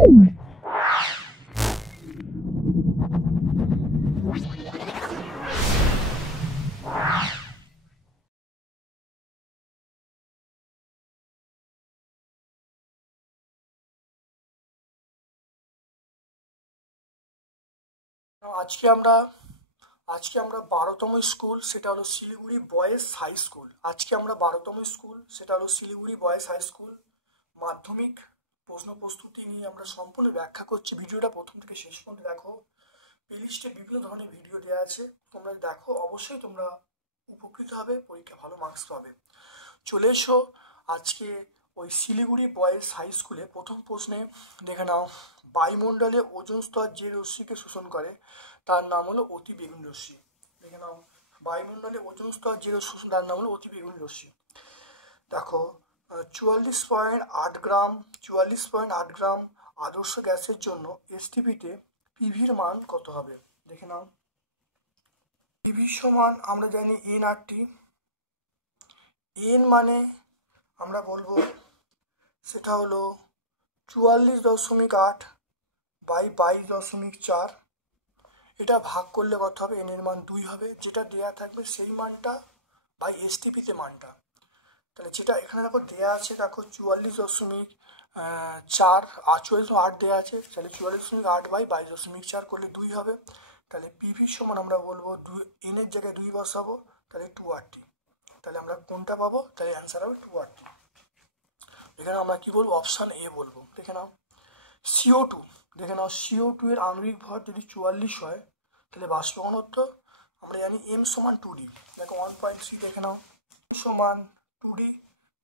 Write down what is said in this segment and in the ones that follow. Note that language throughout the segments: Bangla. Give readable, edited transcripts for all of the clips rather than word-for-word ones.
আজকে আমরা 12তম স্কুল, সেটা হলো শিলিগুড়ি বয়েজ হাই স্কুল। আজকে আমরা 12তম স্কুল, সেটা হলো শিলিগুড়ি বয়েজ হাই স্কুল মাধ্যমিক প্রশ্ন প্রস্তুতি নিয়ে আমরা সম্পূর্ণ ব্যাখ্যা করছি। ভিডিওটা প্রথম থেকে শেষ পর্যন্ত দেখো। প্লেলিস্টে বিভিন্ন ধরনের ভিডিও দেওয়া আছে, তোমরা দেখো, অবশ্যই তোমরা উপকৃত হবে, পরীক্ষা ভালো মার্কস পাবে। চলে এসো আজকে ওই শিলিগুড়ি বয়েজ হাই স্কুলে প্রথম প্রশ্নে দেখে নাও। বায়ুমণ্ডলে ওজোন স্তর যে রশ্মিকে শোষণ করে তার নাম হলো অতি বেগুনি রশ্মি। দেখে নাও, বায়ুমণ্ডলে ওজোন স্তর যে শোষণ, তার নাম হলো অতি বেগুনি রশ্মি। দেখো 44.8 গ্রাম আদর্শ গ্যাসের জন্য এসটিপিতে পিভির মান কত হবে? দেখে নাও, পিভি সমান আমরা জানি এনআরটি। এন মানে আমরা বলবো সেটা হলো 44.8 বাই 22.4। এটা ভাগ করলে কত হবে? এন এর মান 2 হবে, যেটা দেয়া থাকবে সেই মানটা বাই এসটিপিতে মানটা। তাহলে যেটা এখানে দেখো দেয়া আছে, দেখো 44.8 দেওয়া আছে, তাহলে 44.8 বাই 22.4 করলে 2 হবে। তাহলে পিভি সমান আমরা বলবো এন এর জায়গায় 2 বসাবো, তাহলে 2RT। তাহলে আমরা কোনটা পাবো? তাহলে অ্যান্সার হবে 2RT। এখানে আমরা কি বলবো? অপশান এ বলবো। দেখে নাও CO2, দেখে নাও CO2 এর আণবিক ভর যদি 44 হয়, তাহলে বাষ্প ঘনত্ব আমরা জানি M সমান 2D। দেখো 1.3, দেখে নাও সমান 2D,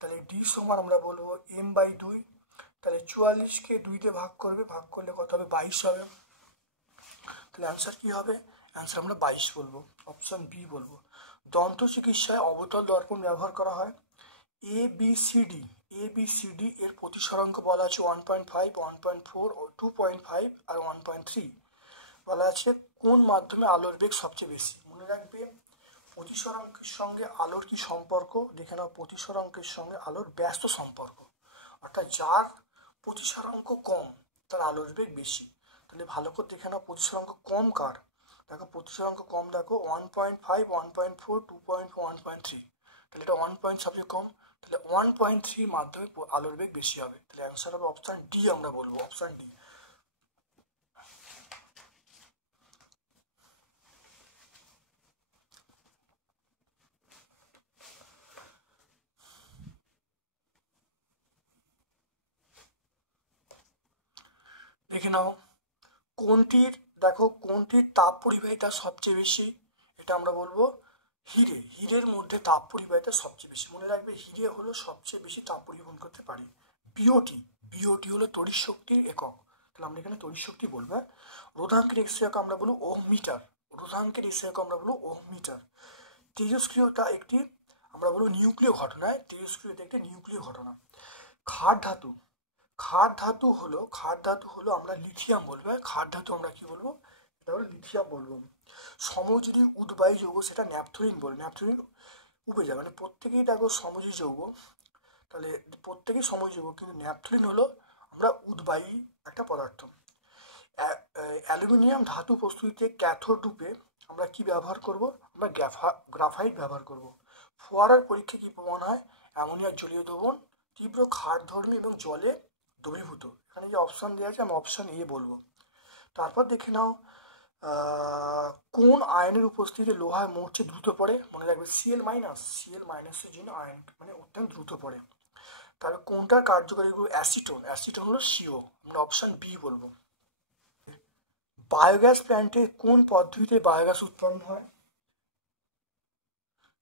তাহলে D সমান আমরা বলবো M/2। তাহলে 44কে 2 দিয়ে ভাগ করবে, ভাগ করলে কত হবে? 22 হবে। তাহলে অ্যান্সার কি হবে? অ্যান্সার আমরা 22 বলবো, অপশন বি বলবো। দন্ত চিকিৎসায় অবতল দর্পণ ব্যবহার করা হয়। ABCD এর প্রতিসরাঙ্ক বলা আছে 1.5, 1.4, 2.5 আর 1.3। বলা আছে কোন মাধ্যমে আলোর বেগ সবচেয়ে বেশি? মনে রাখবে প্রতিসরাঙ্কের সঙ্গে আলোর কি সম্পর্ক? দেখে নাও, প্রতিসরাঙ্কের সঙ্গে আলোর ব্যস্ত সম্পর্ক, অর্থাৎ যার প্রতিসরাঙ্ক কম তার আলোর বেগ বেশি। তাহলে ভালো করে দেখে নাও প্রতিসরাঙ্ক কম কার। দেখো প্রতিসরাঙ্ক কম, দেখো 1.5, 1.4, 2.1, 1.3। তাহলে এটা 1 সবচেয়ে কম, তাহলে 1.3 মাধ্যমে আলোর বেগ বেশি হবে। তাহলে অ্যান্সার হবে অপশান ডি, আমরা বলবো অপশান ডি। দেখে নাও কোনটির, দেখো কোনটির তাপ পরিবাহিতা সবচেয়ে বেশি? এটা আমরা বলবো হিরের মধ্যে তাপ পরিবাহিতা সবচেয়ে বেশি। মনে রাখবে হিরে হলো সবচেয়ে বেশি তাপ পরিবহন করতে পারে। বিওটি হলো তড়িৎ শক্তির একক, তাহলে আমরা এখানে তড়িৎ শক্তি বলবো। রোধাঙ্কের একক আমরা বলবো ওহম মিটার, তেজস্ক্রিয়তা একটি আমরা বলবো নিউক্লিয় ঘটনা, তেজস্ক্রিয়তা একটি নিউক্লিয় ঘটনা। ক্ষার ধাতু হলো আমরা লিথিয়াম বলবো। ক্ষার ধাতু আমরা কি বলবো? এটা হলো লিথিয়াম বলবো। সমযোজী উদ্বায়ী যৌগ সেটা ন্যাপথলিন বলবো। ন্যাপথলিন উপে যাবে, মানে প্রত্যেকেই দেখো সমযোজী যৌগ, তাহলে প্রত্যেকেই সমযোজী যৌগ, কিন্তু ন্যাপথলিন হলো আমরা উদ্বায়ী একটা পদার্থ। অ্যালুমিনিয়াম ধাতু প্রস্তুতিতে ক্যাথোড রূপে আমরা কি ব্যবহার করব? আমরা গ্রাফাইট ব্যবহার করব। ফোয়ারার পরীক্ষা কি প্রমাণ হয়? অ্যামোনিয়ার জলীয় দ্রবণ তীব্র ক্ষারধর্মী এবং জলে দ্রবীভূত। এখানে যে অপশান দেওয়া আছে, আমি অপশান এ বলবো। তারপর দেখে নাও কোন আয়নের উপস্থিতিতে লোহার মরচে দ্রুত পড়ে? মনে রাখবে সিএল মাইনাসের জন্য আয়ন মানে অত্যন্ত দ্রুত পড়ে। তাহলে কোনটার কার্যকারী গ্রুপ? অ্যাসিটোন হলো সিও, আমরা অপশান বি বলবো। বায়োগ্যাস প্ল্যান্টে কোন পদ্ধতিতে বায়োগ্যাস উৎপন্ন হয়?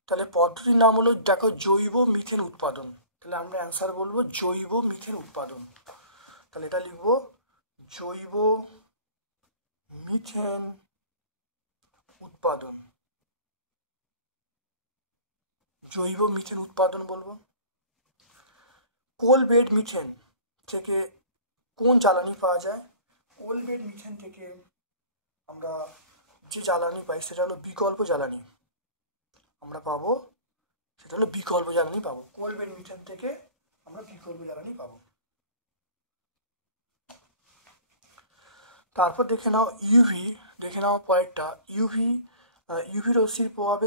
তাহলে পদ্ধতির নাম হলো, দেখো, জৈব মিথেন উৎপাদন। তাহলে আমরা অ্যান্সার বলবো জৈব মিথেন উৎপাদন। তাহলে এটা লিখবো জৈব মিথেন উৎপাদন বলবো। কোল বেড মিথেন থেকে কোন জ্বালানি পাওয়া যায়? কোল বেড মিথেন থেকে আমরা যে জ্বালানি পাই সেটা হলো বিকল্প জ্বালানি, আমরা পাবো সেটা হলো বিকল্প জ্বালানি পাবো। কোল বেড মিথেন থেকে আমরা বিকল্প জ্বালানি পাবো। তারপর দেখে নাও ইউভি, দেখে নাও পরেরটা ইউভি রশ্মির প্রভাবে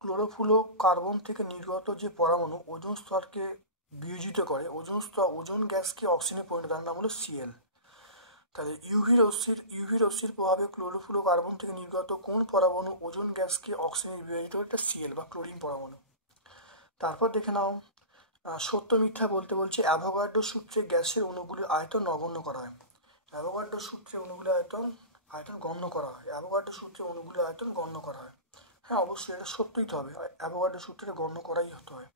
ক্লোরোফ্লোরো কার্বন থেকে নির্গত যে পরমাণু ওজোন স্তরকে বিয়োজিত করে, ওজোন গ্যাসকে অক্সিজেনে পরিণত, তার নাম হলো সিএল। তাহলে ইউভি রশ্মির প্রভাবে ক্লোরোফ্লোরো কার্বন থেকে নির্গত কোন পরমাণু ওজোন গ্যাসকে অক্সিজেনে বিয়োজিত করে, এটা সিএল বা ক্লোরিন পরমাণু। তারপর দেখে নাও সত্য মিথ্যা বলতে বলছে অ্যাভোগাড্রো সূত্রে গ্যাসের অণুগুলির আয়তন নগণ্য করা হয়। অ্যাভোগাড্রো সূত্রে অণুগুলির আয়তন গণ্য করা হয়। অ্যাভোগাড্রো সূত্রে অণুগুলির আয়তন গণ্য করা হয়। হ্যাঁ, অবশ্যই এটা সত্যই তো হবে, অ্যাভোগাড্রো সূত্রে গণ্য করাই হতে হয়।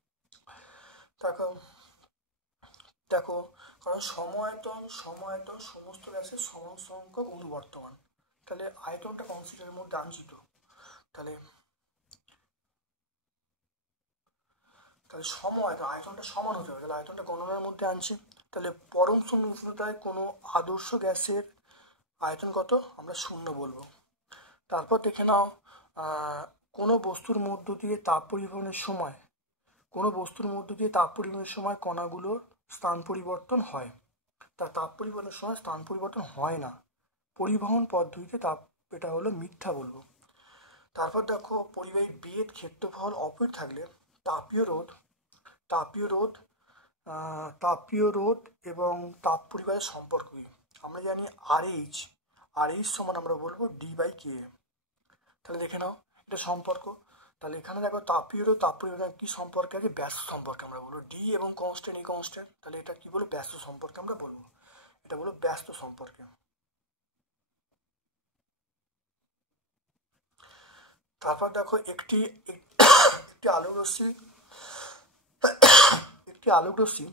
দেখো কারণ সম-আয়তন সমস্ত গ্যাসের সমান সংখ্যক অণু বর্তমান, তাহলে আয়তনটা কনসিডারের মধ্যে আনছি তো, তাহলে আয়তনটা সমান হতে হবে, তাহলে আয়তনটা গণনার মধ্যে আনছি। তাহলে পরম শূন্য উষ্ণতায় কোনো আদর্শ গ্যাসের আয়তন কত, আমরা 0 বলবো। তারপর দেখে নাও কোনো বস্তুর মধ্য দিয়ে তাপ পরিবহনের সময় কণাগুলোর স্থান পরিবর্তন হয়। তাপ পরিবহনের সময় স্থান পরিবর্তন হয় না, পরিবহন পদ্ধতিতে এটা হলো মিথ্যা বলবো। তারপর দেখো পরিবাহী বেদ ক্ষেত্রফল অপরিত থাকলে তাপীয় রোধ এবং তাপ পরিবাহের সম্পর্ক কি? আমরা জানি RH সমান আমরা বলবো D/K। তাহলে দেখে নাও এটা সম্পর্ক। তাহলে এখানে দেখো তাপীয় রোধ তাপ পরিবাহের কি সম্পর্কে আছে, ব্যস্ত সম্পর্কে আমরা বলবো। ডি এবং কনস্ট্যান্ট তাহলে এটা কি বলবো, ব্যস্ত সম্পর্কে আমরা বলবো, এটা বলবো ব্যস্ত সম্পর্কে। তারপর দেখো একটি আলোক রশ্মি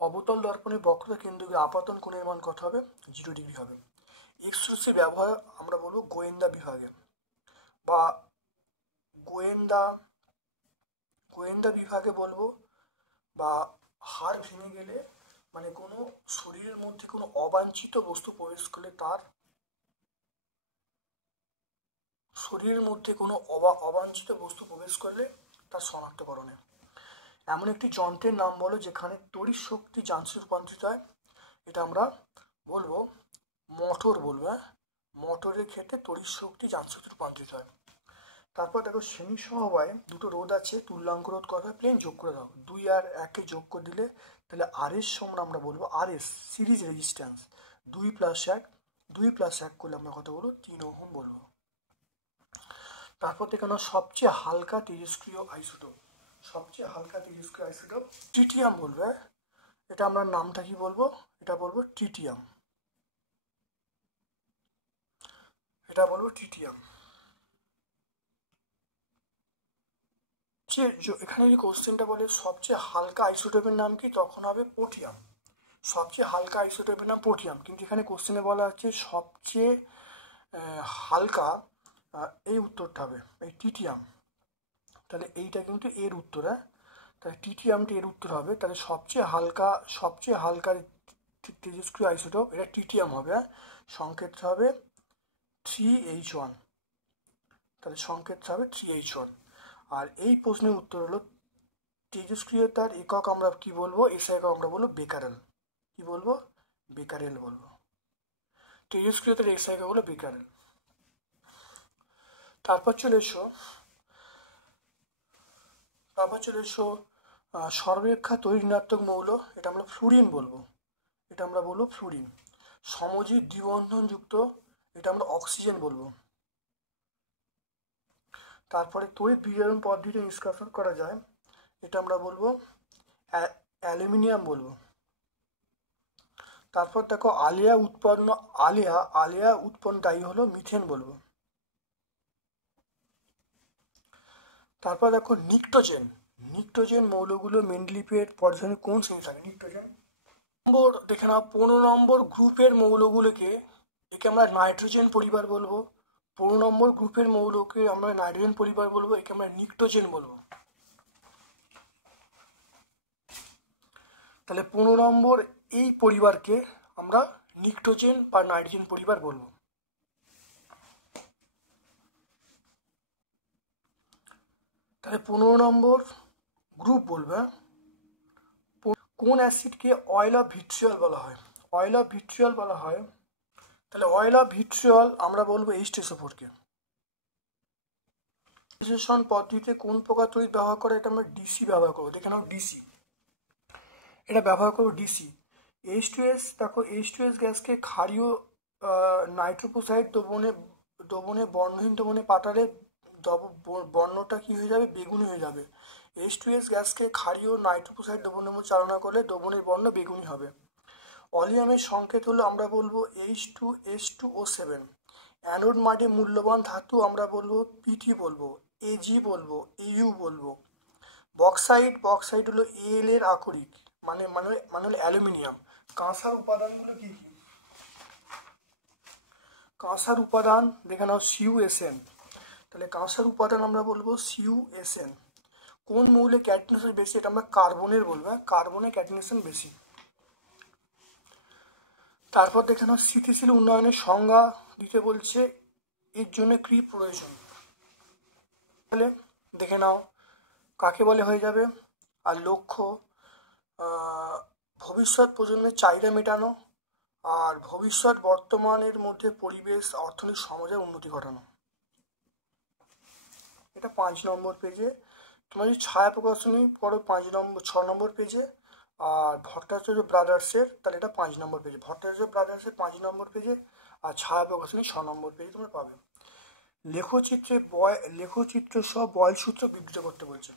অবতল দর্পণের বক্রতা কেন্দ্রকে আপতন কোণের মান কত হবে, 0 ডিগ্রি হবে। এক্স রশ্মির ব্যবহার আমরা বলবো গোয়েন্দা বিভাগে বা গোয়েন্দা বিভাগে বলবো, বা হাড় ভেঙে গেলে, মানে কোনো শরীরের মধ্যে কোনো অবাঞ্ছিত বস্তু প্রবেশ করলে তার শনাক্তকরণে। এমন একটি যন্ত্রের নাম বলো যেখানে তড়িৎ শক্তি যান্ত্রিক রূপান্তরিত হয়, এটা আমরা বলবো মোটর বলবো। মোটরের ক্ষেত্রে তড়িৎ শক্তি যান্ত্রিক রূপান্তরিত হয়। তারপর দেখো শ্রেণী সমবায়ে দুটো রোধ আছে, তুল্যাঙ্ক রোধ কত হয়, প্লেন যোগ করে দাও, 2 আর 1 যোগ করে দিলে তাহলে RS সমান আমরা বলবো RS সিরিজ রেজিস্ট্যান্স 2 + 1 করলে আমরা কত বলবো, 3 ওহম বলবো। তারপর দেখো সবচেয়ে হালকা তেজস্ক্রিয় আইসোটোপ ট্রিটিয়াম বলবে। এটা আমরা নামটা কি বলবো, এটা বলবো ট্রিটিয়াম। এখানে যদি কোশ্চেনটা বলে সবচেয়ে হালকা আইসোটোপের নাম কি, তখন হবে পোটিয়াম। সবচেয়ে হালকা আইসোটোপের নাম পোটিয়াম, কিন্তু এখানে কোশ্চেনে বলা হচ্ছে সবচেয়ে হালকা, এই উত্তরটা হবে এই ট্রিটিয়াম। তাহলে এইটা কিন্তু এর উত্তর, তাহলে ট্রিটিয়ামটা এর উত্তর হবে। তাহলে সবচেয়ে হালকা তেজস্ক্রিয় আইসোটোপ এটা ট্রিটিয়াম হবে। সংকেতটা হবে 3H1, তাহলে সংকেতটা হবে 3H1। আর এই প্রশ্নের উত্তর হলো তেজস্ক্রিয়তার একক আমরা কি বলবো, এসআই একক আমরা বলবো বেকারেল। কি বলবো, বেকারেল বলবো। তেজস্ক্রিয়তার এসআই একক হলো বেকারেল। তারপর চলে এসো সর্বাপেক্ষা তড়িৎ-ঋণাত্মক মৌল, এটা আমরা ফ্লুরিন বলবো, ফ্লুরিন। সমযোজী দ্বিবন্ধনযুক্ত, এটা আমরা অক্সিজেন বলবো। তারপরে তড়িৎ বিজারণ পদ্ধতিতে নিষ্কাশন করা যায়, এটা আমরা বলবো অ্যালুমিনিয়াম বলবো। তারপর দেখো আলিয়া উৎপন্ন দায়ী হলো মিথেন বলবো। তারপর দেখো নিকটোজেন মৌলগুলো মেন্ডেলিভের পর্যায়ে কোন শ্রেণী থাকে, নিকটোজেন দেখে নাও 15 নম্বর গ্রুপের মৌলগুলোকে একে আমরা নাইট্রোজেন পরিবার বলবো। 15 নম্বর গ্রুপের মৌলকে আমরা নাইট্রোজেন পরিবার বলবো, একে আমরা নিকটোজেন বলবো। তাহলে 15 নম্বর এই পরিবারকে আমরা নিকটোজেন বা নাইট্রোজেন পরিবার বলবো। তাহলে 15 নম্বর গ্রুপ বলবে। কোন অ্যাসিডকে অয়েল অফ ভিট্রিয়ল বলা হয়, অয়েল অফ ভিট্রিয়ল বলা হয়, তাহলে অয়েল অফ ভিট্রিয়ল আমরা বলবো H2SO4কে। ডিসোসিয়েশন পদ্ধতিতে কোন প্রকার তড়িৎ ব্যবহার করে, এটা আমরা ডিসি ব্যবহার করবো। দেখে নাও ডিসি, এটা ব্যবহার করবো ডিসি। H2S, দেখো H2S গ্যাসকে ক্ষারীয় নাইট্রোপোসাইড দ্রবণে বর্ণহীন দ্রবণে পাঠালে বর্ণটা কি হয়ে যাবে, বেগুনি হয়ে যাবে। H2S গ্যাসকে ক্ষারীয় নাইট্রোপোসাইড দ্রবণের মধ্যে চালনা করলে দ্রবণের বর্ণ বেগুনি হবে। অলিয়ামের সংকেত হলো আমরা বলবো H2S2O7। অ্যানোড মাটি মূল্যবান ধাতু আমরা বলবো পিটি বলবো, এজি বলবো, ইউ বলবো। বক্সাইট হলো এল এর আকরিক, মানে মানে মানে হলো অ্যালুমিনিয়াম। কাঁসার উপাদানগুলো কি কি? কাঁসার উপাদান দেখে নাও CuSN, তাহলে কাঁসার উপাদান আমরা বলবো CuSN। কোন মৌলে ক্যাটিনেশন বেশি, এটা আমরা কার্বনের বলবো, কার্বনে ক্যাটিনেশন বেশি। তারপর দেখে নাও স্থিতিশীল উন্নয়নের সংজ্ঞা দিতে বলছে, এর জন্য কি প্রয়োজন, তাহলে দেখে নাও কাকে বলে হয়ে যাবে। আর লক্ষ্য ভবিষ্যৎ প্রজন্মের চাহিদা মেটানো, আর ভবিষ্যৎ বর্তমানের মধ্যে পরিবেশ অর্থনৈতিক সমাজের উন্নতি ঘটানো। এটা 5 নম্বর পেজে। তোমরা যদি ছায়া প্রকাশনী পড়ো 6 নম্বর পেজে, আর ভট্টাচার্য ব্রাদার্সের, তাহলে এটা 5 নম্বর পেজে। ভট্টাচার্য ব্রাদার্সের 5 নম্বর পেজে, আর ছায়া প্রকাশনী 6 নম্বর পেজে তোমরা পাবে। লেখচিত্র সহ বয়েল সূত্র বিবৃত করতে বলছে।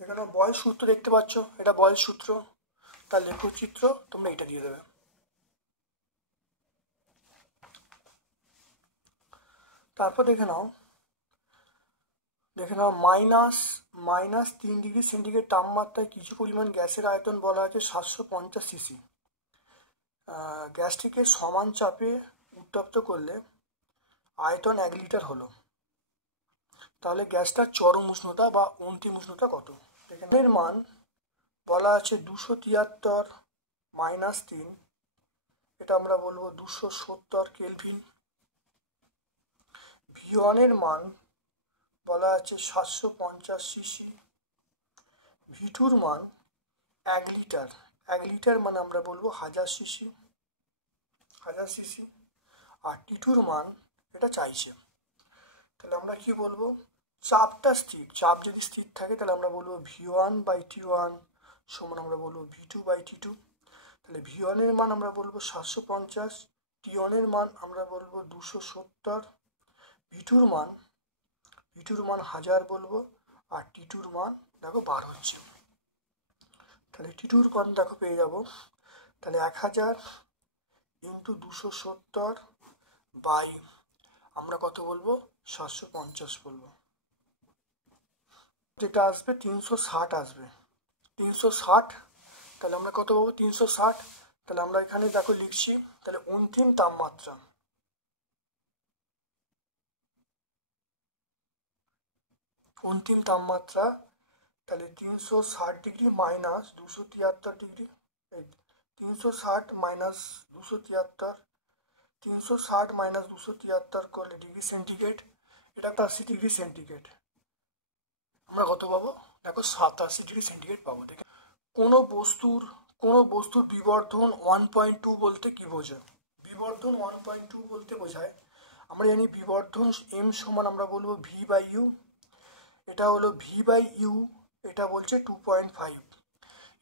এখানে বয়েল সূত্র দেখতে পাচ্ছ, এটা বয়েল সূত্র, তার লেখচিত্র তোমরা এটা দিয়ে দেবে। তারপর দেখে নাও -3°C তাপমাত্রায় কিছু পরিমাণ গ্যাসের আয়তন বলা আছে 750 সিসি। গ্যাসটিকে সমান চাপে উত্তপ্ত করলে আয়তন 1 লিটার হলো, তাহলে গ্যাসটার চরম উষ্ণতা বা অন্তিম উষ্ণতা কত? এর মান বলা আছে 273 -3, এটা আমরা বলবো 270 কেলভিন। V1 এর মান বলা আছে 750 সিসি। V2 মান 1 লিটার মানে আমরা বলবো 1000 সিসি। আর T2 মান এটা চাইছে, তাহলে আমরা কি বলবো, চাপটা স্থির, চাপ যদি স্থির থাকে তাহলে আমরা বলবো V1/T1 সমান আমরা বলবো V2/T2। তাহলে V1 এর মান আমরা বলবো 750, T1 এর মান আমরা বলবো 270, V2 র মান 1000 বলবো, আর T2 মান দেখো 12 হচ্ছে। তাহলে T2 মান দেখো পেয়ে যাবো, তাহলে 1000 ইন্টু 270 বাই আমরা কত বলবো 750 বলবো, যেটা আসবে 360 আসবে, 360। তাহলে আমরা কত পাবো 360। তাহলে আমরা এখানে দেখো লিখছি, তাহলে অন্তিম তাপমাত্রা, তাহলে 360° মাইনাস 273°, 360 মাইনাস 273, 360 মাইনাস 273 করলে ডিগ্রি সেন্টিগ্রেড, এটা 87° সেন্টিগ্রেড। আমরা কত পাবো দেখো 87° সেন্টিগ্রেড পাবো। দেখে কোনো বস্তুর বিবর্ধন 1.2 বলতে কি বোঝায়? বিবর্ধন 1.2 বলতে বোঝায়, আমরা জানি বিবর্ধন m সমান আমরা বলবো V/U, এটা হলো V/U, এটা বলছে 2.5।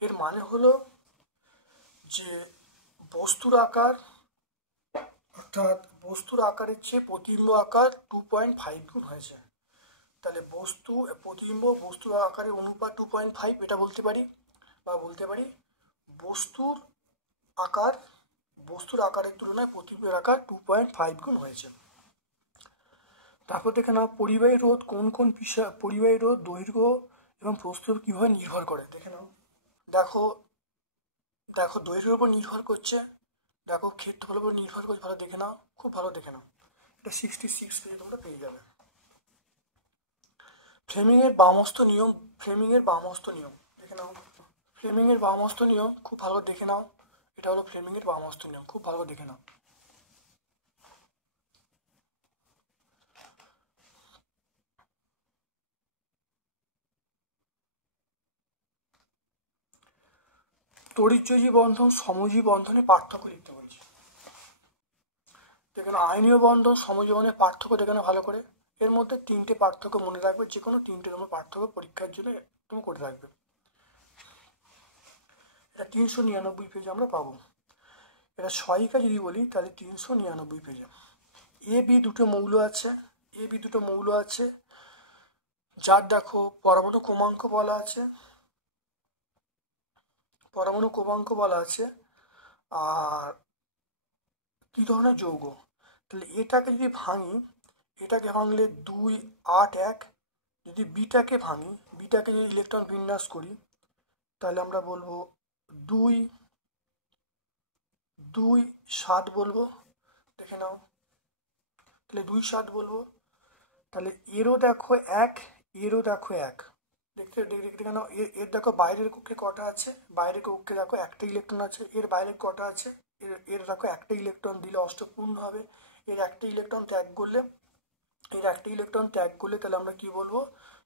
এর মানে হলো যে বস্তুর আকার, অর্থাৎ বস্তুর আকারের চেয়ে প্রতিবিম্ব আকার 2.5 গুণ হয়েছে। তাহলে প্রতিবিম্ব বস্তুর আকারের অনুপাত 2.5, এটা বলতে পারি, বা বলতে পারি বস্তুর আকারের তুলনায় প্রতিবিম্বের আকার 2.5 গুণ হয়েছে। তারপর দেখে নাও পরিবাহী রোধ কোন বিষয়, পরিবাহী রোধ দৈর্ঘ্য এবং প্রস্থ কিভাবে নির্ভর করে। দেখে নাও, দেখো দৈর্ঘ্যের উপর নির্ভর করছে, দেখো ক্ষেত্রফলের উপর নির্ভর করছে, ভালো দেখে নাও, খুব ভালো দেখে নাও, এটা 66 পেজে তোমরা পেয়ে যাবে। ফ্লেমিংয়ের বামস্ত নিয়ম দেখে নাও, ফ্লেমিংয়ের বামস্ত নিয়ম খুব ভালো দেখে নাও, এটা হলো ফ্লেমিংয়ের বামস্ত নিয়ম, খুব ভালো দেখে নাও। তড়িৎযোজী বন্ধন সমযোজী বন্ধনে পার্থক্য লিখতে বলছি। এখানে আয়নীয় বন্ধন সমযোজী বন্ধনের পার্থক্য দেখে না ভালো করে। এর মধ্যে তিনটে পার্থক্য মনে রাখবে, যে কোনো তিনটে তোমার পার্থক্য পরীক্ষার জন্য তুমি করে রাখবে। এটা 399 পেজে আমরা পাবো। এটা সহায়িকা যদি বলি তাহলে 399 পেজে। এ বি দুটো মৌল আছে, যার দেখো পরমাণু ক্রমাঙ্ক বলা আছে, আর কি ধরনের যৌগ। তাহলে এটাকে যদি ভাঙি, এটাকে ভাঙলে 2, 8, 1। যদি বিটাকে ভাঙি, বিটাকে যদি ইলেকট্রন বিন্যাস করি, তাহলে আমরা বলবো 2, 7 বলবো। দেখে নাও, তাহলে 2, 7 বলবো। তাহলে এরও দেখো 1, দেখতে কেন এর দেখো বাইরের কক্ষে কটা আছে, বাইরের কক্ষে দেখো একটা ইলেকট্রন আছে, এর বাইরে কটা আছে, এর দেখো একটা ইলেকট্রন দিলে অষ্টপূর্ণ হবে। এর একটা ইলেকট্রন ত্যাগ করলে তাহলে আমরা কি বলবো,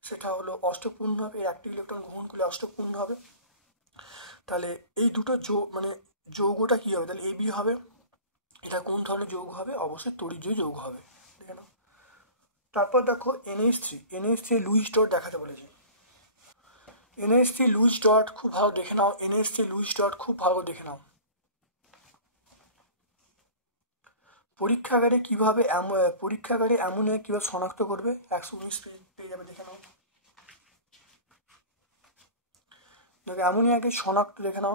সেটা হলো অষ্টপূর্ণ হবে। এর একটা ইলেকট্রন গ্রহণ করলে অষ্টপূর্ণ হবে। তাহলে এই দুটো যৌগটা কি হবে, তাহলে এবি হবে। এটা কোন ধরনের যৌগ হবে, অবশ্যই তড়িৎযোজী যৌগ হবে। দেখে নাও। তারপর দেখো NH3 লুইস ডট দেখাতে বলেছি। NH3 লুইস ডট খুব ভালো দেখে নাও। পরীক্ষাগারে অ্যামোনিয়া কিভাবে শনাক্ত করবে, 119 পেয়ে যাবে। দেখে নাও, দেখো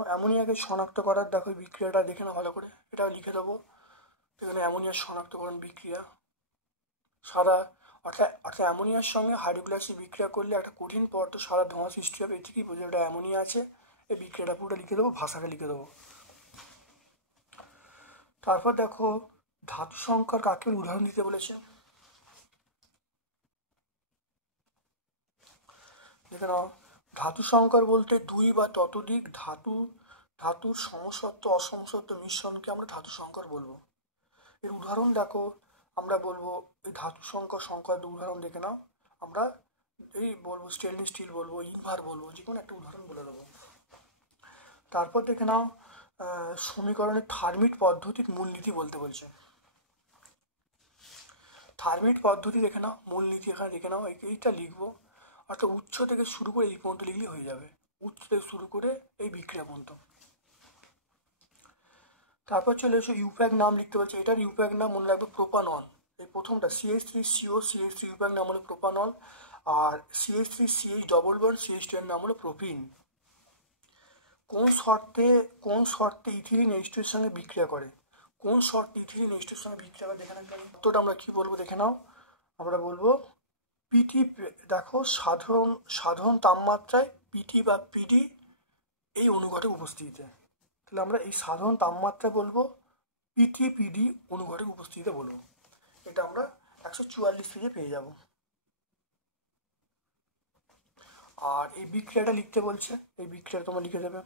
অ্যামোনিয়াকে শনাক্ত করার দেখো বিক্রিয়াটা দেখে নাও ভালো করে। এটা লিখে দেবো। এখানে অ্যামোনিয়া শনাক্তকরণ বিক্রিয়া অর্থাৎ অ্যামোনিয়ার সঙ্গে হাইড্রোক্লোরিক বিক্রিয়া করলে একটা কঠিন পদার্থ সারা ধোঁয়া সৃষ্টি হবে। এটি কি বোঝে, ওটা অ্যামোনিয়া আছে। এই বিক্রিয়াটা পুরোটা লিখে দেবো, ভাষাটা লিখে দেবো। তারপর দেখো ধাতু সংকর কাকে উদাহরণ দিতে বলেছে। দেখে নাও, ধাতু সংকর বলতে 2 বা ততোধিক ধাতুর সমসত্ব অসমসত্ব মিশ্রণকে আমরা ধাতু সংকর বলবো। এর উদাহরণ দেখো, আমরা বলবো এই ধাতু সংকর উদাহরণ দেখে নাও। আমরা এই বলবো স্টেনলেস স্টিল বলবো, ইনভার বলবো, যে কোনো একটা উদাহরণ বলে দেবো। তারপর দেখে নাও সমীকরণের থার্মিট পদ্ধতির মূলনীতি বলতে বলছে। থার্মিট পদ্ধতি দেখে নাও, মূলনীতি এখানে দেখে নাও। এইটা লিখবো, অর্থাৎ উৎস থেকে শুরু করে এই পর্যন্ত লিখলে হয়ে যাবে। উৎস থেকে শুরু করে এই বিক্রিয়া পর্যন্ত। তারপর চলে এসো ইউপ্যাক নাম লিখতে বলছে। এটার ইউপ্যাক নাম মনে রাখবে প্রোপানল। এই প্রথমটা CH3CO, CH3 ইউপ্যাক নাম হলো প্রোপানল। আর CH3CH ডবল বন্ড CH2 এর নাম হলো প্রোপিন। কোন শর্তে ইথিলিন H2 এর সঙ্গে বিক্রিয়া করে, দেখে নাও। উত্তরটা আমরা কি বলবো দেখে নাও। আমরা বলবো পিটি। দেখো সাধারণ তাপমাত্রায় পিটি বা পিডি এই অনুঘটক উপস্থিতিতে। তাহলে আমরা এই সাধারণ তাপমাত্রা বলবো, পিটি/পিডি অনুঘটক উপস্থিতিতে বলবো। এটা আমরা 144 পেজে পেয়ে যাব। আর এই বিক্রিয়াটা লিখতে বলছে, এই বিক্রিয়াটা তোমরা লিখে দেবে।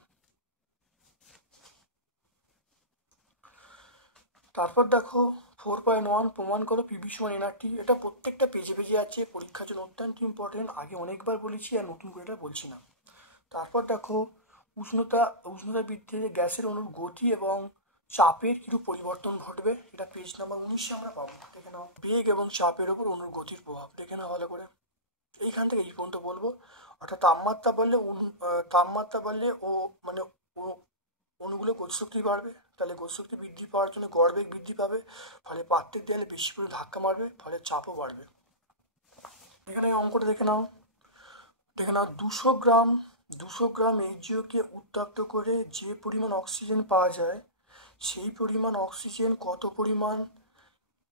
তারপর দেখো 4.1 প্রমাণ করো পিভি সমান NRT। এটা প্রত্যেকটা পেজে আছে, পরীক্ষার জন্য অত্যন্ত ইম্পর্টেন্ট। আগে অনেকবার বলেছি, আর নতুন করে এটা বলছি না। তারপর দেখো উষ্ণতা বৃদ্ধিতে গ্যাসের অণুর গতি এবং চাপের কিরূপ পরিবর্তন ঘটবে। এটা পেজ নাম্বার 19 আমরা পাবো। দেখে নাও, বেগ এবং চাপের ওপর অণুর গতির প্রভাব। দেখে নাও ভালো করে। এইখান থেকে এই পর্যন্ত বলবো। অর্থাৎ তাপমাত্রা বাড়লে অণুগুলো গতিশক্তি বাড়বে। তাহলে গতিশক্তি বৃদ্ধি পাওয়ার জন্য গড়বেগ বৃদ্ধি পাবে, ফলে পাত্রের দেয়ালে বেশি করে ধাক্কা মারবে, ফলে চাপও বাড়বে। এখানে অঙ্কটা দেখে নাও। 200 গ্রাম HGO-কে উত্তপ্ত করে যে পরিমাণ অক্সিজেন পাওয়া যায়, সেই পরিমাণ অক্সিজেন কত পরিমাণ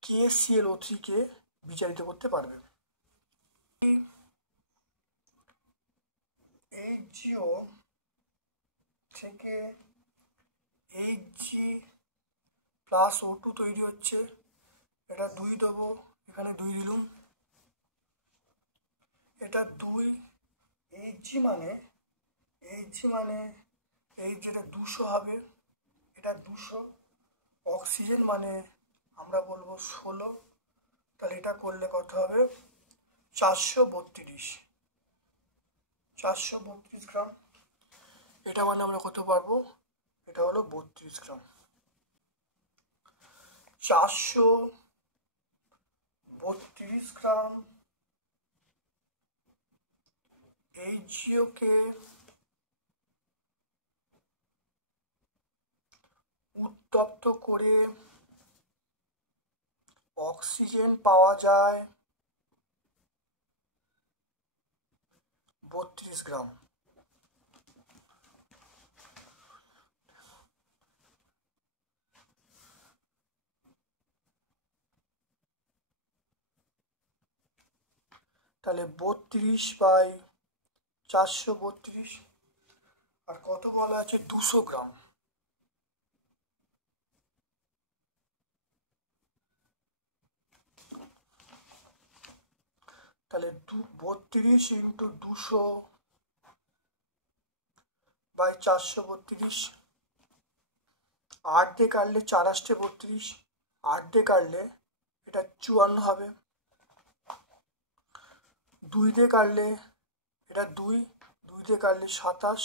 KClO3-কে বিচারিত করতে পারবে। HGO থেকে Hg+O2 তৈরি হচ্ছে। এটা 2 দেবো, এখানে 2 দিলুম। এটা 2 Hg মানে যেটা 200 হবে, এটা 200। অক্সিজেন মানে আমরা বলবো 16। তাহলে এটা করলে কত হবে, 432 গ্রাম। এটা মানে আমরা কত পারবো, এটা হলো 32 গ্রাম। 432 গ্রাম HgO-কে উত্তপ্ত করে অক্সিজেন পাওয়া যায় 32 গ্রাম। তাহলে 32/432, আর কত বলা আছে 200 গ্রাম। তাহলে 32 × 200/432, 8 দিয়ে কাটলে 4 8 32, 8 দিয়ে কাটলে এটা 54 হবে, 2 দিয়ে কাটলে এটা 2 দিয়ে কাটলে 27,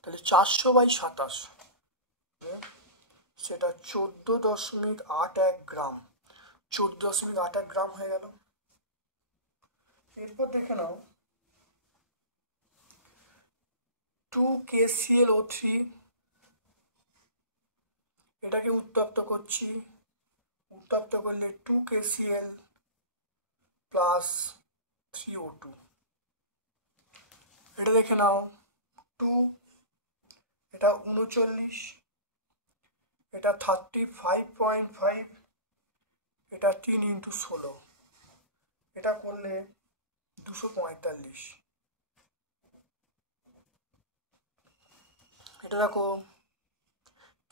তাহলে 400/27 সেটা 14.81 গ্রাম, 14.81 গ্রাম হয়ে গেল। এরপর দেখে নাও 2KClO3, এটাকে উত্তপ্ত করছি, উত্তপ্ত করলে 2KCl প্লাস 3O2, এটা দেখে নাও 2, এটা 39, এটা 35.5, এটা 3 × 16, এটা করলে 245, এটা দেখো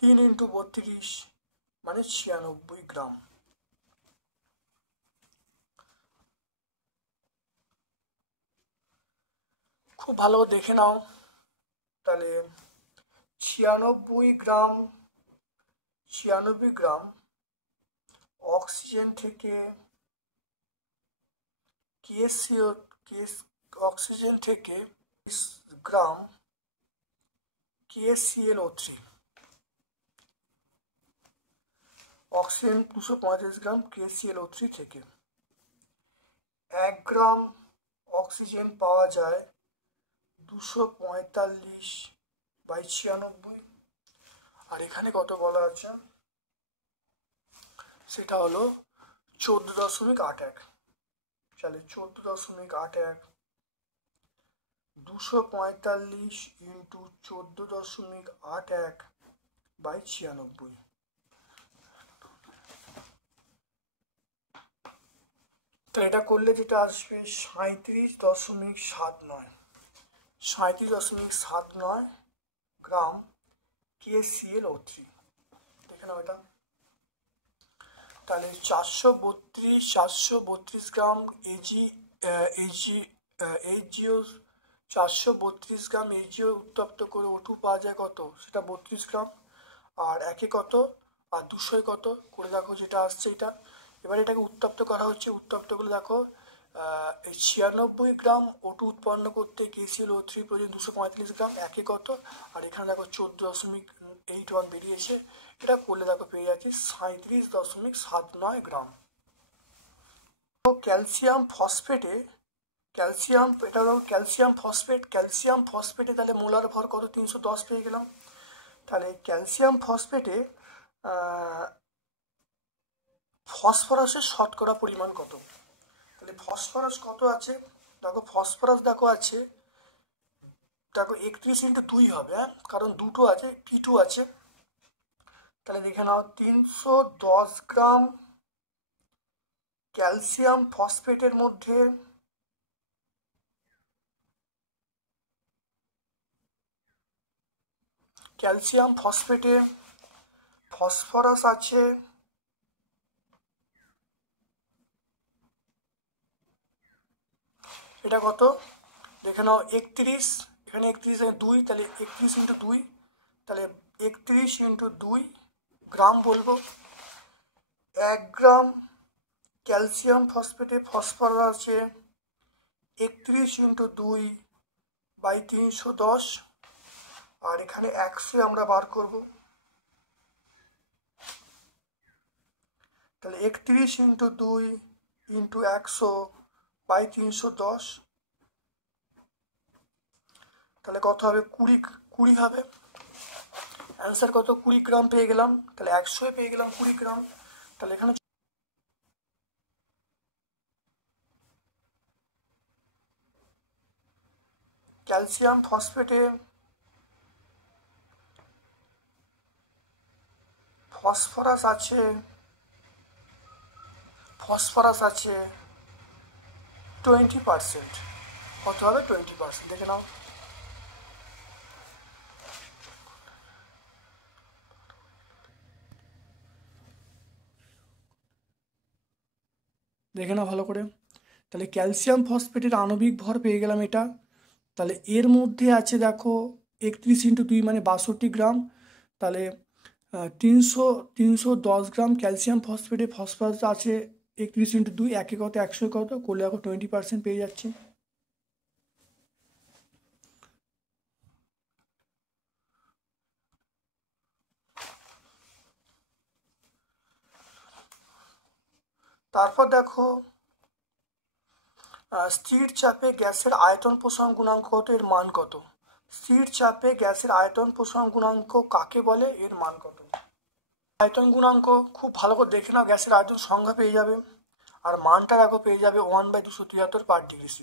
3 × 32 মানে 96 গ্রাম। খুব ভালো দেখে নাও, তাহলে 96 গ্রাম অক্সিজেন থেকে অক্সিজেন থেকে গ্রাম KClO3, অক্সিজেন 235 গ্রাম KClO3 থেকে 1 গ্রাম অক্সিজেন পাওয়া যায় 245/96, আর এখানে কত বলা আছে সেটা হলো 14.81, তাহলে 14.81 245 × 14.81/96, তো এটা করলে যেটা আসবে 37.79 গ্রাম KClO3। দেখে নাও এটা, তাহলে 432 গ্রাম HgO 432 গ্রাম HgO উত্তপ্ত করে O2 পাওয়া যায় কত, সেটা 32 গ্রাম, আর একে কত আর 200 কত করে দেখো যেটা আসছে এটা। এবার এটাকে উত্তপ্ত করা হচ্ছে, উত্তপ্ত করে দেখো এই 96 গ্রাম O2 উৎপন্ন করতে KClO3 প্রয়োজন 245 গ্রাম, একে কত, আর এখানে দেখো 14.81 বেরিয়েছে, এটা করলে দেখো পেয়ে যাচ্ছি 37.79 গ্রাম। ক্যালসিয়াম ফসফেটে, এটা হলো ক্যালসিয়াম ফসফেটে তাহলে মোলার ভর কত 310 পেয়ে গেলাম। তাহলে ক্যালসিয়াম ফসফেটে ফসফরাসের শতকরা পরিমাণ কত, তাহলে ফসফরাস কত আছে দেখো, ফসফরাস দেখো আছে, দেখো 31 × 2 হবে, হ্যাঁ কারণ দুটো আছে T2 আছে, তাহলে দেখে নাও 310 গ্রাম ক্যালসিয়াম ফসফেটের মধ্যে ক্যালসিয়াম ফসফেটে ফসফরাস আছে এটা কত দেখে নাও 31, এখানে 31 2, তাহলে 31 × 2, তাহলে 31 × 2 গ্রাম বলবো। 1 গ্রাম ক্যালসিয়াম ফসফেটে ফসফরাস আছে 31 × 2/310, আর এখানে 100 আমরা বার করব, তাহলে 31 ইন্টু 2 ইন্টু 100 বাই 310, তাহলে কত হবে? 20 হবে। অ্যান্সার কত? 20 গ্রাম পেয়ে গেলাম। তাহলে 100 পেয়ে গেলাম 20 গ্রাম। তাহলে এখানে ক্যালসিয়াম ফসফেটে ফসফরাস আছে 20%। কত হবে? 20%। দেখে নাও। দেখে নাও ভালো করে। তাহলে ক্যালসিয়াম ফসফেটের আণবিক ভর পেয়ে গেলাম এটা। তাহলে এর মধ্যে আছে দেখো 31 ইন্টু 2 মানে 62 গ্রাম। তাহলে 310 গ্রাম ক্যালসিয়াম ফসফেটে ফসফরাস আছে 31 ইন্টু 2, একে কত 100 কত করলে দেখো 20% পেয়ে যাচ্ছে। তারপর দেখো স্থির চাপে গ্যাসের আয়তন প্রসারণ গুণাঙ্ক কত, এর মান কত? স্থির চাপে গ্যাসের আয়তন প্রসারণ গুণাঙ্ক কাকে বলে, এর মান কত? আয়তন গুণাঙ্ক খুব ভালো করে দেখে নাও। গ্যাসের আয়তন সংখ্যা পেয়ে যাবে, আর মানটা দেখো পেয়ে যাবে 1/273 পার ডিগ্রি সি।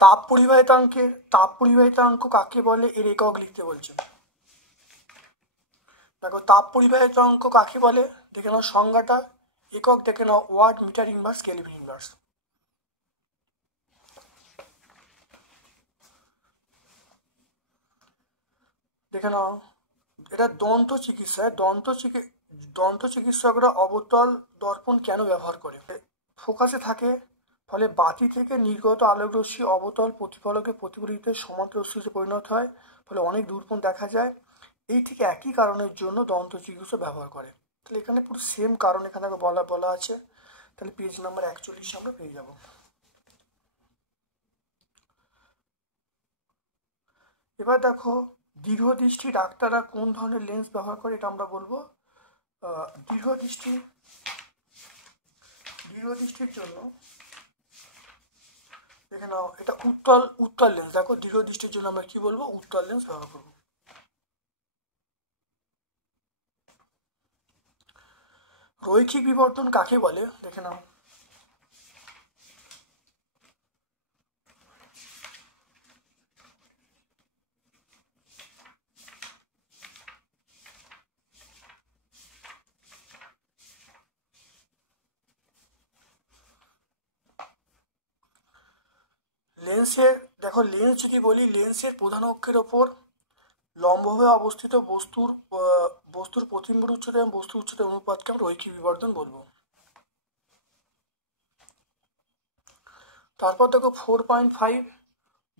তাপ পরিবাহিতাঙ্ক কাকে বলে, এর একক লিখতে বলছে। দেখো তাপ পরিবাহিতাঙ্ক কাকে বলে দেখে নাও, সংজ্ঞাটা একক দেখে নাও, watt metre inverse kelvin inverse. দেখে নাও, এটা দন্ত চিকিৎসকরা অবতল দর্পণ কেন ব্যবহার করে? ফোকাসে থাকে, ফলে বাতি থেকে নির্গত আলোকরশ্মি অবতল প্রতিফলকে প্রতিফলিত সমান্তর রশ্মিতে পরিণত হয়, ফলে অনেক দূরপণ দেখা যায়। এই ঠিক একই কারণের জন্য দন্ত চিকিৎসা ব্যবহার করে। তাহলে এখানে পুরো সেম কারণ এখানে বলা আছে। তাহলে পেজ নাম্বার 41 আমরা পেয়ে যাব। এবার দেখো দীর্ঘদৃষ্টি ডাক্তাররা কোন ধরনের লেন্স ব্যবহার করে, এটা আমরা বলবো। দীর্ঘদৃষ্টির জন্য দেখে নাও, এটা উত্তল লেন্স। দেখো দীর্ঘদৃষ্টির জন্য আমরা কি বলবো, উত্তল লেন্স ব্যবহার করবো। রৈখিক বিবর্ধন কাকে বলে দেখে নাও। লেন্স যদি বলি, লেন্সের প্রধান অক্ষের ওপর লম্বভাবে অবস্থিত বস্তুর প্রতিবিম্ব উচ্চতা এবং বস্তুর উচ্চতার অনুপাতকে আমরা রৈখিক বিবর্ধন বলবো। তারপর দেখো 4.5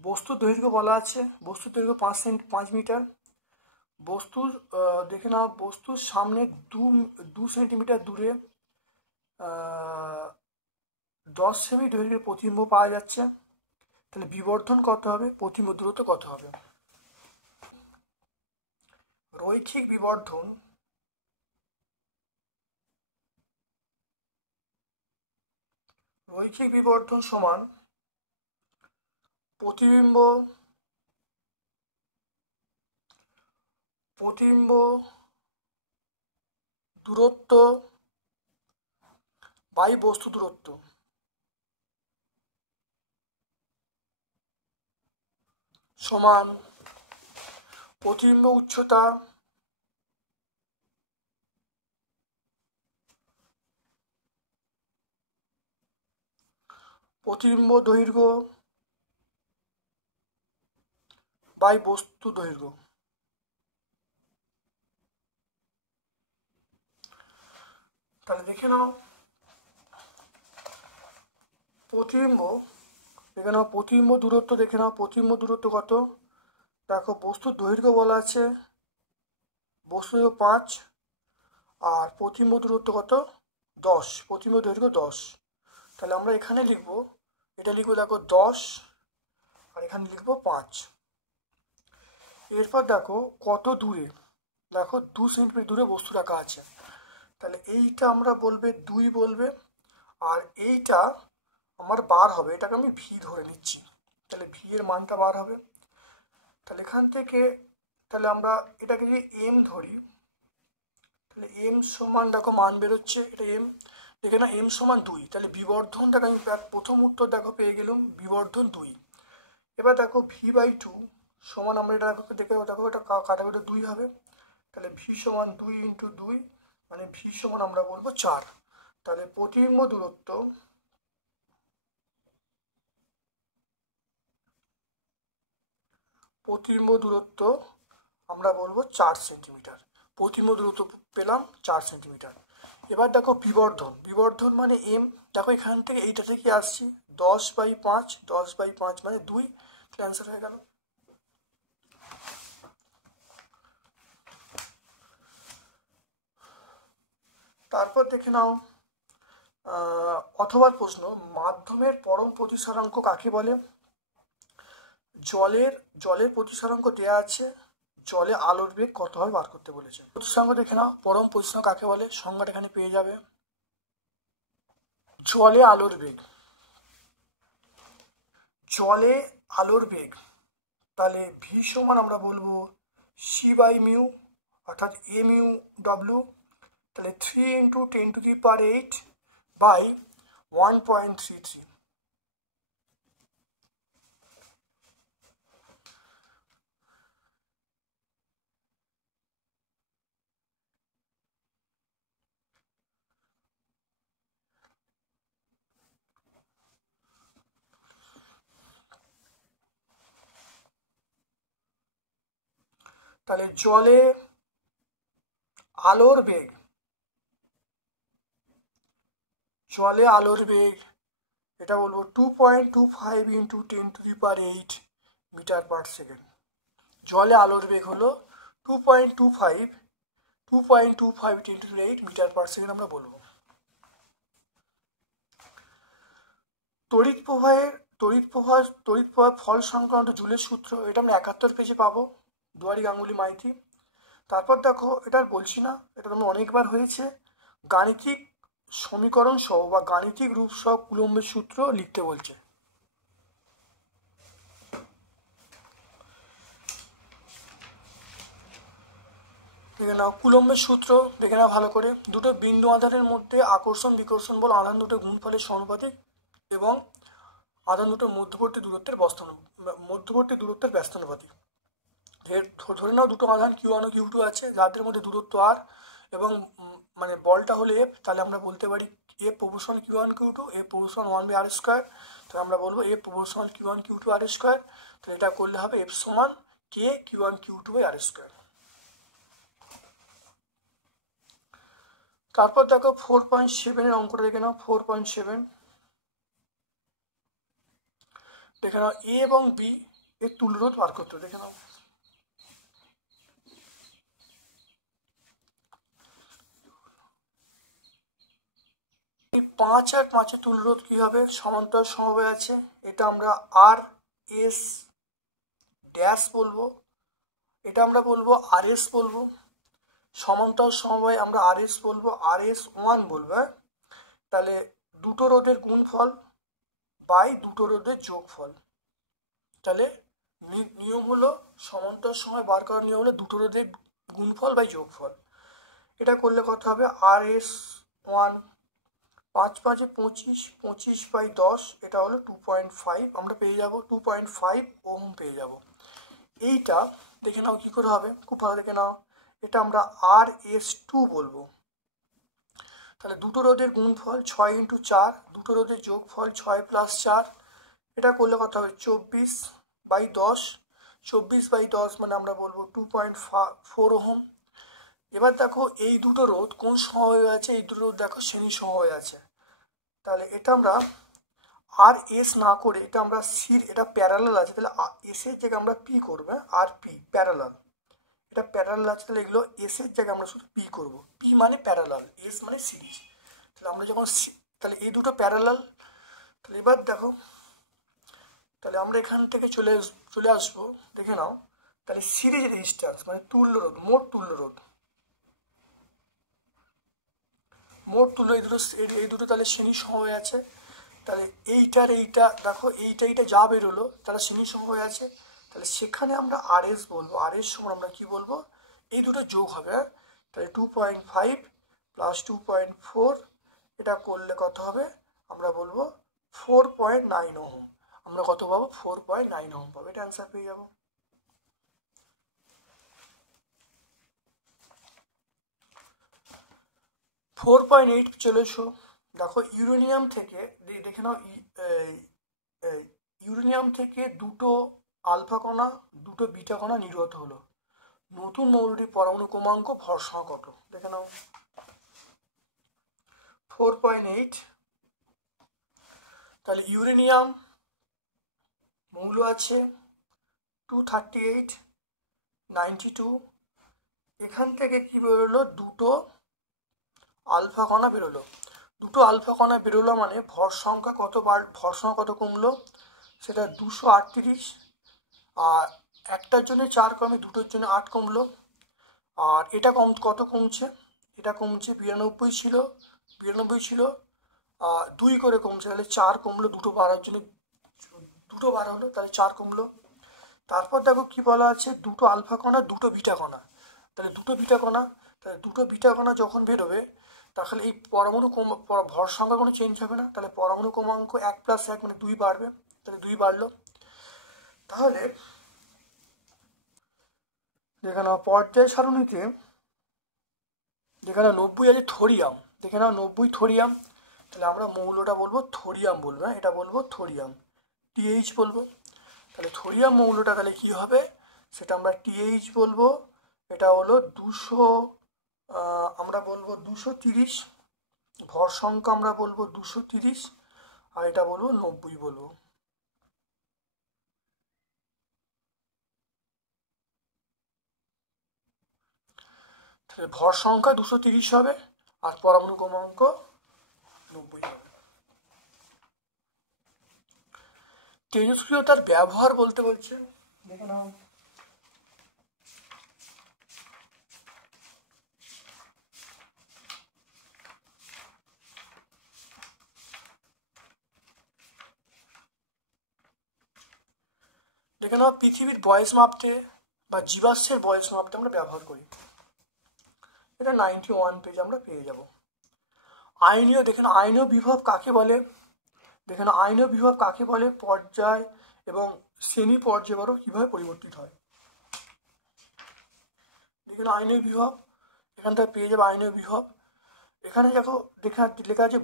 বস্তুর দৈর্ঘ্য বলা আছে। বস্তুর দৈর্ঘ্য 5 মিটার। বস্তুর দেখে নাও, বস্তুর সামনে 2 সেন্টিমিটার দূরে 10 সেমি দৈর্ঘ্যের প্রতিবিম্ব পাওয়া যাচ্ছে। তাহলে বিবর্ধন কত হবে, প্রতিবিম্ব দূরত্ব কত হবে? রৈখিক বিবর্ধন সমান প্রতিবিম্ব দূরত্ব বাই বস্তু দূরত্ব সমান প্রতিবিম্ব উচ্চতা প্রতিবিম্ব দৈর্ঘ্য বাই বস্তু দৈর্ঘ্য। তাহলে দেখে নাও প্রতিবিম্ব দূরত্ব দেখে নাও, প্রতিবিম্ব দূরত্ব কত? দেখো বস্তুর দৈর্ঘ্য বলা আছে, বস্তু 5 আর প্রতিবিম্ব দূরত্ব কত? 10। প্রতিবিম্ব দৈর্ঘ্য 10। তাহলে আমরা এখানে লিখবো, এটা লিখবো দেখো 10 আর এখানে লিখবো 5। এরপর দেখো কত দূরে, দেখো 2 সেন্টিমিটার দূরে বস্তু রাখা আছে, তাহলে এইটা আমরা বলবে 2 বলবে, আর এইটা আমার বার হবে, এটাকে আমি ভি ধরে নিচ্ছি, তাহলে ভি এর মানটা বার হবে। তাহলে এখান থেকে তাহলে আমরা এটাকে যদি এম ধরি, তাহলে এম সমান দেখো মান বেরোচ্ছে, এটা এম, এখানে এম সমান 2, তাহলে বিবর্ধনটাকে আমি প্রথম উত্তর দেখো পেয়ে গেলাম বিবর্ধন 2। এবার দেখো ভি বাই 2 সমান আমরা এটা দেখো এটা কাটাকুটি 2 হবে, তাহলে ভি সমান 2 ইন্টু 2 মানে ভি সমান আমরা বলবো 4। তাহলে প্রতিবিম্ব দূরত্ব আমরা বলবো 4 সেন্টিমিটার, প্রতিবিম্ব দূরত্ব পেলাম 4 সেন্টিমিটার। এবার দেখো বিবর্ধন মানে এম, দেখো এখান থেকে এইটা থেকে আসছি 10/5, 10/5 মানে 2, অ্যান্সার হয়ে গেল। তারপর দেখে নাও অথবা প্রশ্ন, মাধ্যমের পরম প্রতিসরাঙ্ক কাকে বলে? জলের প্রতিসরাঙ্ক দেওয়া আছে, জলে আলোর বেগ কত হবে বার করতে বলেছে। প্রতিসরাঙ্ক দেখে নাও, পরম প্রতিসরাঙ্ক কাকে বলে, সংজ্ঞাটা এখানে পেয়ে যাবে। জলে আলোর বেগ, তাহলে ভি সমান আমরা বলবো সি বাই মিউ, অর্থাৎ এ মিউ ডব্লিউ, তাহলে 3 × 10⁸ বাই 1.33। তাহলে জলে আলোর বেগ এটা বলবো 2.25 × 10⁸ মিটার পার সেকেন্ড। জলে আলোর বেগ হলো 2.25 × 10⁸ মিটার পার সেকেন্ড আমরা বলবো। তড়িৎ প্রবাহ ফল সংক্রান্ত জুলের সূত্র, এটা আমরা 71 পেজে পাবো, দুয়ারি গাঙ্গুলি মাইতি। তারপর দেখো, এটা আর বলছি না, এটা তোমরা অনেকবার হয়েছে, গাণিতিক সমীকরণ সহ বা গাণিতিক রূপ সহ কুলম্বের সূত্র লিখতে বলছে। দেখে নাও কুলম্বের সূত্র, দেখে নাও ভালো করে, দুটো বিন্দু আধানের মধ্যে আকর্ষণ বিকর্ষণ বল আধান দুটো গুণফলের সমানুপাতিক এবং আধান দুটোর মধ্যবর্তী দূরত্বের ব্যস্তানুপাতিক। ধরে নাও দুটো আধান Q1 ও Q2 আছে, যাদের মধ্যে দূরত্ব r এবং মানে বলটা হলো F, তাহলে আমরা বলতে পারি F proportional Q1 Q2, F proportional 1/r², তাহলে আমরা বলবো F proportional Q1 Q2 r², তাহলে এটা করলে হবে F সমান K Q1 Q2/r²। তারপর দেখো 4.7 এর অঙ্কটা দেখে নাও, 4.7 দেখে নাও, এ এবং বি এর তুল্যরোধ বার করতে, দেখে নাও। এই 5 আর 5 তুল্যরোধ কি হবে, সমান্তরাল সমবায় আছে, এটা আমরা আর এস ড্যাশ বলবো, এটা আমরা বলবো আর এস বলবো, সমান্তরাল সমবায় আমরা আর এস বলবো, আর এস 1 বলবো। তাহলে দুটো রোধের গুণফল বাই দুটো রোধের যোগফল, তাহলে নিয়ম হলো সমান্তরাল সময় বার করার নিয়ম হলো দুটো রোধের গুণফল বাই যোগফল। এটা করলে কত হবে, আর এস 1 5 × 5 = 25, 25/10, এটা হলো 2.5, আমরা পেয়ে যাব 2.5 ওহম পেয়ে যাব। এইটা দেখে নাও কি করে হবে, খুব ভালো দেখে নাও, এটা আমরা RS2 বলবো, তাহলে দুটো রোধের গুণফল 6 × 4, দুটো রোধের যোগফল 6 + 4, এটা করলে কত হবে 24/10, 24/10 মানে আমরা বলবো 2.4 ওহম। এবার দেখো এই দুটো রোধ কোন সমবায় আছে, এই দুটো রোধ দেখো শ্রেণী সমবায় আছে, তাহলে এটা আমরা আর এস না করে এটা আমরা সির, এটা প্যারালাল আছে, তাহলে এস এর জায়গায় আমরা পি করবো, আর পি প্যারালাল, এটা প্যারালাল আছে, তাহলে এগুলো এস এর জায়গায় আমরা শুধু পি করবো, পি মানে প্যারালাল, এস মানে সিরিজ। তাহলে আমরা যখন তাহলে এই দুটো প্যারালাল, তাহলে এবার দেখো, তাহলে আমরা এখান থেকে চলে আসবো, দেখে নাও, তাহলে সিরিজ রেজিস্ট্যান্স মানে তুল্য রোধ, মোট তুল্য রোধ, মোট তুলো এই দুটো তাহলে শ্রেণী সম হয়ে আছে। তাহলে এইটার এইটা দেখো এইটা যা বেরোলো তাহলে শ্রেণী সম হয়ে আছে। তাহলে সেখানে আমরা RS বলবো, RS সমান আমরা কি বলবো, এই দুটো যোগ হবে। তাহলে 2.5 প্লাস 2.4 এটা করলে কত হবে, আমরা বলবো 4.9 ওহম। আমরা কত পাবো, 4.9 ওহম পাবো। এটা অ্যান্সার পেয়ে যাবো। ফোর 4.8 চলে এসো। দেখো ইউরেনিয়াম থেকে দেখে নাও, ইউরেনিয়াম থেকে দুটো আলফা কণা দুটো বিটা কণা নির্গত হলো। নতুন মৌলটির পরমাণু ক্রমাঙ্ক ভর সংখ্যা কত, দেখে নাও। 4.8, তাহলে ইউরেনিয়াম মৌল আছে 238, 92। এখান থেকে কি বেরোলো, দুটো আলফা কণা বেরোলো। দুটো আলফা কণা বেরোলো মানে ভর সংখ্যা কত কমলো, সেটা 238। আর একটার জন্য 4 কমে, দুটোর জন্য 8 কমলো। আর এটা কত কমছে, এটা কমছে 92 ছিল, 2 করে কমছে, তাহলে 4 কমলো, দুটো বাড়ার জন্য দুটো বাড়া হলো, তাহলে 4 কমলো। তারপর দেখো কি বলা আছে, দুটো আলফা কণা দুটো বিটা কণা, তাহলে দুটো বিটা কণা যখন বেরোবে তাহলে এই পরমাণু ভর সংখ্যা কোনো চেঞ্জ হবে না। তাহলে পরমাণু ক্রমাঙ্ক 1 + 1 মানে 2 বাড়বে, তাহলে 2 বাড়লো। তাহলে দেখে নাও পর্যায় সারণীতে, দেখে নাও 90 আছে থোরিয়াম, দেখে নাও 90 থোরিয়াম। তাহলে আমরা মৌলটা বলবো থোরিয়াম বলবো, হ্যাঁ এটা বলবো থোরিয়াম, TH বলবো। তাহলে থোরিয়াম মৌলটা তাহলে কি হবে, সেটা আমরা TH বলবো। এটা হলো 200, আমরা বলবো 230, ভর সংখ্যা আমরা বলবো 230, আর এটা বলবো 90 বলবো। তাহলে ভর সংখ্যা 230 হবে আর পরমাণু ক্রমাঙ্ক 90 হবে। তেজস্ক্রিয়তার ব্যবহার বলতে বলছে, দেখে নাও। দেখে নাও পৃথিবীর বয়স মাপতে বা জীবাশ্মের বয়স মাপতে আমরা ব্যবহার করি। এটা 91 পেজ আমরা পেয়ে যাব। আইনীয়, দেখে নাও আইনীয় বিভব কাকে বলে, দেখে নাও আইনীয় বিভব কাকে বলে, পর্যায় এবং শ্রেণী পর্যায়বরও কিভাবে পরিবর্তিত হয়। দেখে নাও আইনীয় বিভব, এখান থেকে পেয়ে যাবে আইনীয় বিভব। এখানে দেখো লেখা আছে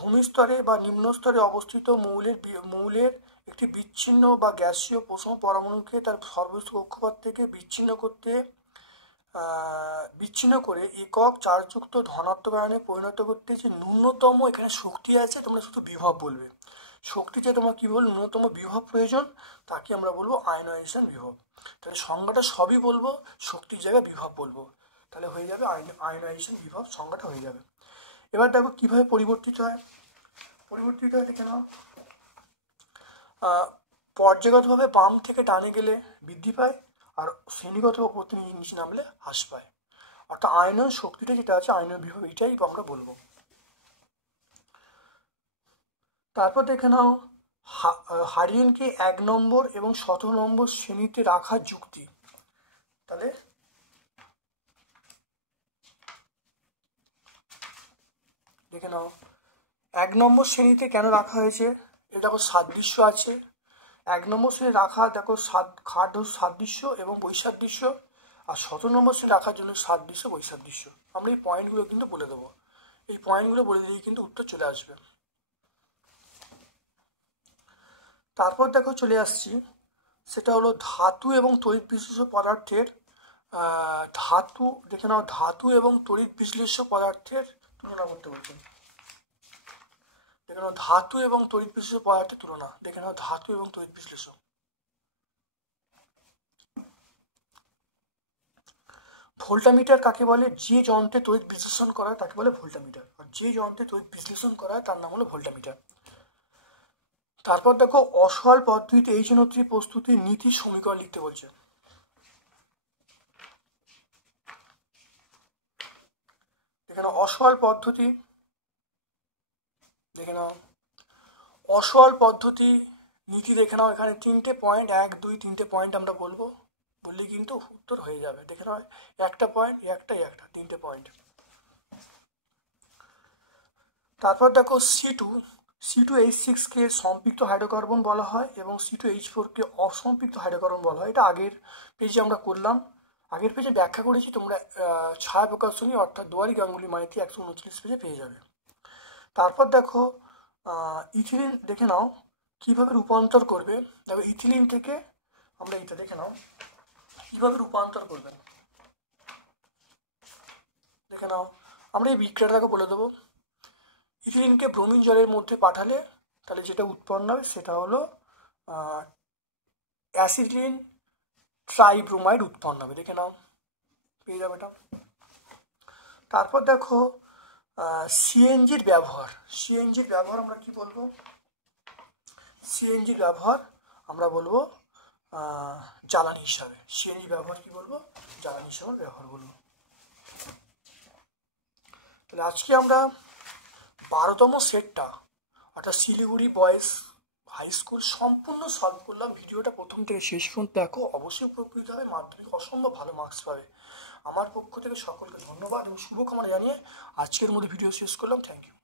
ভূমিস্তরে বা নিম্ন স্তরে অবস্থিত মৌলের একটি বিচ্ছিন্ন বা গ্যাসীয় প্রথম পরমাণুকে তার সর্বোচ্চ কক্ষপথ থেকে বিচ্ছিন্ন করে একক চার্জযুক্ত ধনাত্মক আয়নে পরিণত করতে যে ন্যূনতম এখানে শক্তি আছে, তোমরা শুধু বিভব বলবে। শক্তি যে তোমার কি বলবো, ন্যূনতম বিভব প্রয়োজন, তাকে আমরা বলবো আয়নাইজেশন বিভব। তাহলে সংজ্ঞাটা সবই বলবো, শক্তির জায়গায় বিভব বলবো, তাহলে হয়ে যাবে আয়নাইজেশন বিভব, সংজ্ঞাটা হয়ে যাবে। এবার দেখো কিভাবে পরিবর্তিত হয়, দেখে নাও। পর্যায়গতভাবে বাম থেকে ডানে গেলে বৃদ্ধি পায়, আর শ্রেণীগত ওপর থেকে নিচে নামলে হ্রাস পায়। অর্থাৎ আয়নন শক্তিটা যেটা আছে আয়নন বিভব, এটাই আমরা বলবো। তারপর দেখে নাও হারিয়েনকে 1 নম্বর এবং 17 নম্বর শ্রেণীতে রাখার যুক্তি। তাহলে দেখে নাও 1 নম্বর শ্রেণীতে কেন রাখা হয়েছে, এটা দেখো সাদৃশ্য আছে। 1 নম্বর শ্রেণী রাখা দেখো সাদৃশ্য এবং বৈসাদৃশ্য, আর 17 নম্বর শ্রেণী রাখার জন্য সাদৃশ্য বৈসাদৃশ্য। আমরা এই পয়েন্টগুলো কিন্তু বলে দেবো, এই পয়েন্টগুলো বলে দিলেই কিন্তু উত্তর চলে আসবে। তারপর দেখো চলে আসছি, সেটা হলো ধাতু এবং তড়িৎ বিশ্লেষ্য পদার্থের দেখে নাও ধাতু এবং তড়িৎ বিশ্লেষ্য পদার্থের তুলনা করতে বলছেন। দেখে নাও ধাতু এবং তড়িৎ বিশ্লেষ্য পদার্থের তুলনা, দেখে নাও ধাতু এবং তড়িৎ বিশ্লেষ্য। ভোল্টামিটার কাকে বলে, যে যন্ত্রে তড়িৎ বিশ্লেষণ করা হয় তাকে বলে ভোল্টামিটার, আর যে যন্ত্রে তড়িৎ বিশ্লেষণ করা হয় তার নাম হলো ভোল্টামিটার। তারপর দেখো অসহাল পদ্ধতিতে HNO3 প্রস্তুতির নীতি সমীকরণ লিখতে বলছে। এখানে অসওয়াল পদ্ধতি, দেখে নাও অসওয়াল পদ্ধতি নীতি দেখে নাও। এখানে 3টে পয়েন্ট, 1 2 3টে পয়েন্ট আমরা বলবো, বললেই কিন্তু উত্তর হয়ে যাবে। দেখে নাও একটা পয়েন্ট, একটা 3টে পয়েন্ট। তারপর দেখো C2H6কে সম্পৃক্ত হাইড্রোকার্বন বলা হয় এবং C2H4কে অসম্পৃক্ত হাইড্রোকার্বন বলা হয়। এটা আগের পেজে আমরা করলাম, আগের পেজে ব্যাখ্যা করেছি, তোমরা ছায়া প্রকাশনী অর্থাৎ দুয়ারি গাঙ্গুলি মাইতি 139 পেজে পেয়ে যাবে। তারপর দেখো ইথিলিন দেখে নাও কিভাবে রূপান্তর করবে। দেখো ইথিলিন থেকে আমরা এটা দেখে নাও কিভাবে রূপান্তর করবেন। দেখে নাও আমরা এই বিক্রিয়াটাকে বলে দেবো। ইথিলিনকে ব্রোমিন জলের মধ্যে পাঠালে তাহলে যেটা উৎপন্ন হবে সেটা হলো অ্যাসিটিলিন ট্রাইব্রোমাইড উৎপন্ন হবে। দেখে নাও পেয়ে যাবে এটা। তারপর দেখো সিএনজির ব্যবহার। সিএনজির ব্যবহার আমরা কি বলবো? সিএনজির ব্যবহার আমরা বলবো জ্বালানি হিসাবে। সিএনজি ব্যবহার কি বলবো? জ্বালানি হিসাবে ব্যবহার বলবো। তাহলে আজকে আমরা 12তম সেটটা অর্থাৎ শিলিগুড়ি বয়েজ হাই স্কুল সম্পূর্ণ সলভ করলাম। ভিডিওটা প্রথম থেকে শেষ পর্যন্ত দেখো, অবশ্যই উপকৃত হবে, মাধ্যমিক অসম্ভব ভালো মার্কস পাবে। আমার পক্ষ থেকে সকলকে ধন্যবাদ এবং শুভকামনা জানিয়ে আজকের মধ্যে ভিডিও শেষ করলাম। Thank you.